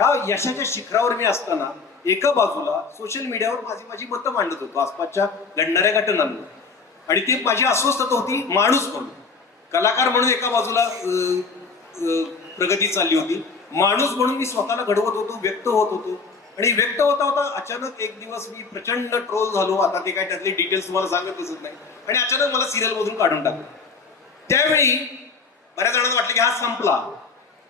ह्या यशाच्या शिखरावर मी असताना एका बाजूला सोशल मीडियावर माझी माझी मतं मांडत होतो. आसपासच्या घडणाऱ्या घटनांवर. आणि ती माझी अस्वस्थता होती माणूस म्हणून. कलाकार म्हणून एका बाजूला प्रगती चालली होती. माणूस म्हणून मी स्वतःला घडवत होतो व्यक्त होत होतो. आणि व्यक्त होता होता अचानक एक दिवस मी प्रचंड ट्रोल झालो. आता ते काय त्यातले डिटेल्स तुम्हाला सांगत दिसत नाही. आणि अचानक मला सिरियल मधून काढून टाकलं. त्यावेळी बऱ्याच जणांना वाटलं की हा संपला.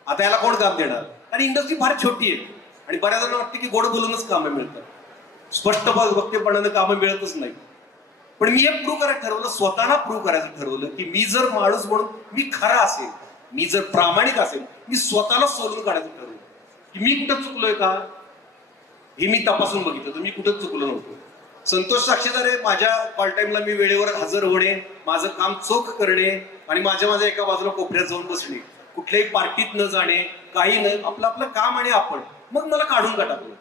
आता याला कोण काम देणार? आणि इंडस्ट्री फार छोटी आहे. आणि बऱ्याच जणांना वाटतं की गोड बोलूनच कामं मिळतात. स्पष्ट वक्तेपणानं कामं मिळतच नाही. पण मी हे प्रूव्ह करायचं ठरवलं स्वतःला प्रूव्ह करायचं ठरवलं की मी जर माणूस म्हणून मी खरा असेल मी जर प्रामाणिक असेल मी स्वतःला सोडून काढायचं ठरवलं. की मी कुठं चुकलोय का? हे मी तपासून बघितलं. तर मी कुठंच चुकलो नव्हतो. संतोष साक्षीदार आहे माझ्या कॉल टाईमला मी वेळेवर हजर होणे माझं काम चोख करणे आणि माझ्या माझ्या एका बाजूला कोपऱ्यात जाऊन बसणे. कुठल्याही पार्टीत न जाणे काही न आपलं आपलं काम आणि आपण. मग मला काढून का टाकलं?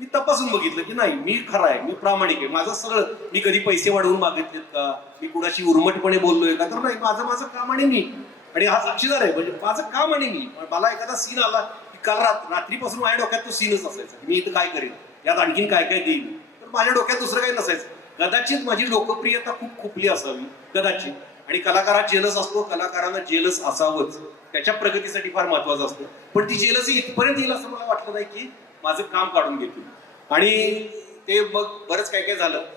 मी तपासून बघितलं की नाही मी खरा आहे मी प्रामाणिक आहे. माझं सगळं मी कधी पैसे वाढवून मागितलेत का? मी कुणाशी उर्मटपणे बोललोय का? तर नाही माझं माझं काम आणि मी. आणि हा साक्षीदार आहे म्हणजे माझं काम आणि मी. मला एखादा सीन आला की काल रात रात्रीपासून माझ्या डोक्यात तो सीनच असायचा मी इथं काय करेन? यात आणखीन काय काय देईन? तर माझ्या डोक्यात दुसरं काही नसायचं. कदाचित माझी लोकप्रियता खूप खुपली असावी. कदाचित. आणि कलाकार जेलस असतो कलाकारांना जेलस असावंच. त्याच्या प्रगतीसाठी फार महत्वाचं असतं. पण ती जेलसी इथपर्यंत येईल असं मला वाटलं नाही की माझं काम काढून घेतील. आणि ते मग बरंच काय काय झालं.